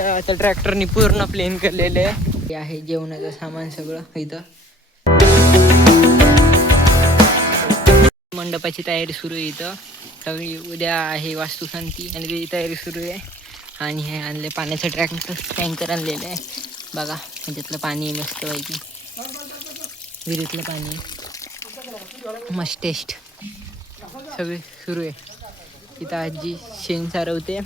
आता ट्रॅक्टरनी पूर्ण प्लेन केलेले आहे जेवणाचं सामान सगळं इथं. मंडपाची तयारी सुरू आहे इथं. सगळी उद्या आहे वास्तुशांती आणि त्याची तयारी सुरू आहे. आणि हे आणले पाण्याचं टँकर आणलेलं आहे बघा. ह्याच्यातलं पाणी मस्त पैकी विहिरीतलं पाणी मस्त टेस्ट सगळे सुरू आहे. इथं आजी शेण सारवते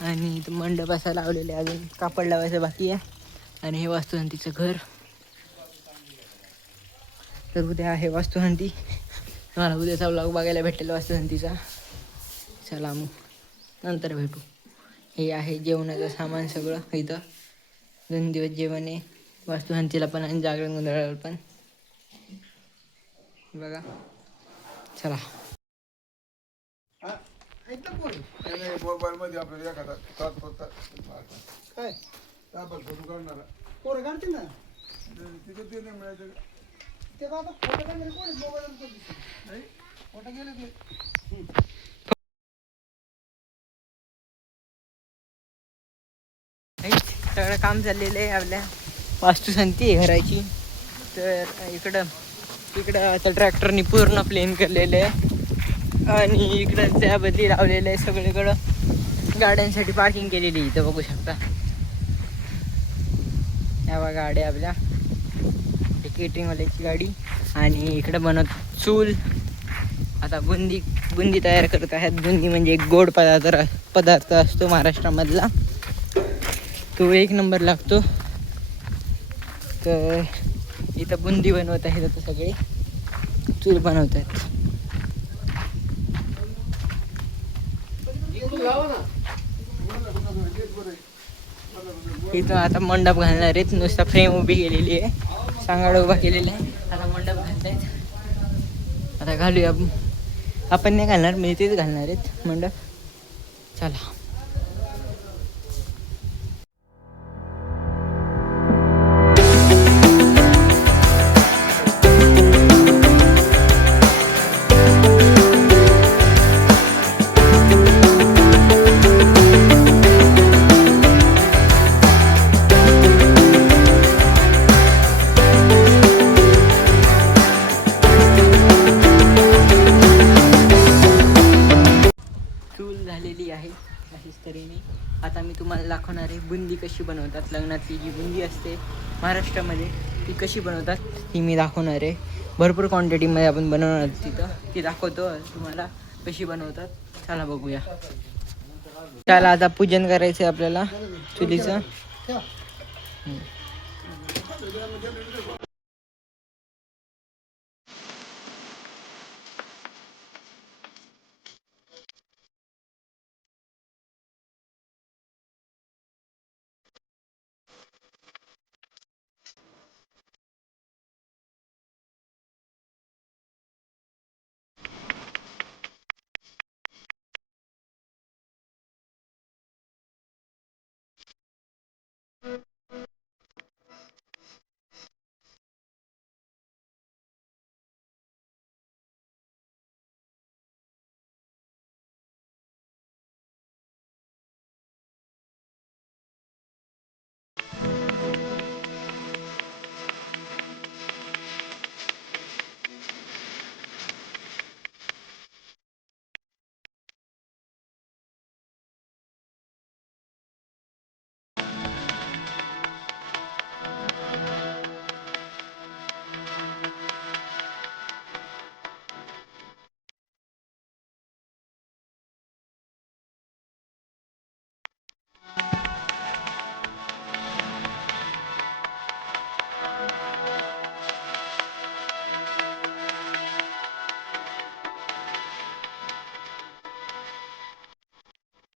आणि इथं मंडप असा लावलेला आहे. अजून कापड लावायचं बाकी आहे. आणि हे वास्तुशांतीचं घर. तर उद्या आहे वास्तुशांती. मला उद्याचा व्लॉग बघायला भेटेल वास्तुशांतीचा. चला मग नंतर भेटू. हे आहे जेवणाचं सामान सगळं इथं. 2 दिवस जेवण आहे वास्तुशांतीला पण आणि जागरण गोंधळाला पण. बघा चला. मोबाईल मध्ये आपल्याला एखादा काय पोरं काढते ना तिथं ते नाही मिळायचं ते का आता फोटो काढले कोण मोबाईल नाही फोटो गेले ते सगळं काम चाललेलं आहे आपल्या वास्तुशांती आहे घराची. तर इकडं आता ट्रॅक्टरनी पूर्ण प्लेन केलेलं आहे. आणि इकडं त्या बदली लावलेलं आहे. सगळीकडं गाड्यांसाठी पार्किंग केलेली इथं बघू शकता. या बघा गाड्या आपल्या केटरिंगवाल्याची गाडी. आणि इकडं बनवत चूल. आता बुंदी तयार करत आहेत. बुंदी म्हणजे एक गोड पदार्थ असतो महाराष्ट्रामधला. तो 1 नंबर लागतो. तर इथं बुंदी बनवत आहेत आता सगळे. चूल बनवत आहेत. इथं आता मंडप घालणार आहेत. नुसता फ्रेम उभी केलेली आहे. सांगाड उभा केलेला आहे. आता मंडप घालतायत. आता घालूया आपण नाही घालणार मी तेच घालणार आहेत मंडप. चला. झालेली आहे अशीच तऱ्हेने. आता मी तुम्हाला दाखवणार आहे बुंदी कशी बनवतात. लग्नातली जी बुंदी असते महाराष्ट्रामध्ये ती कशी बनवतात ती मी दाखवणार आहे. भरपूर क्वांटिटीमध्ये आपण बनवणार तिथं. ती दाखवतो तुम्हाला कशी बनवतात. चला बघूया. त्याला आता पूजन करायचं आहे आपल्याला चुलीचं.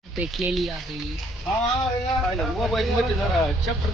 पेटलेली आहे. मोबाईल मध्ये जरा चॅप्टर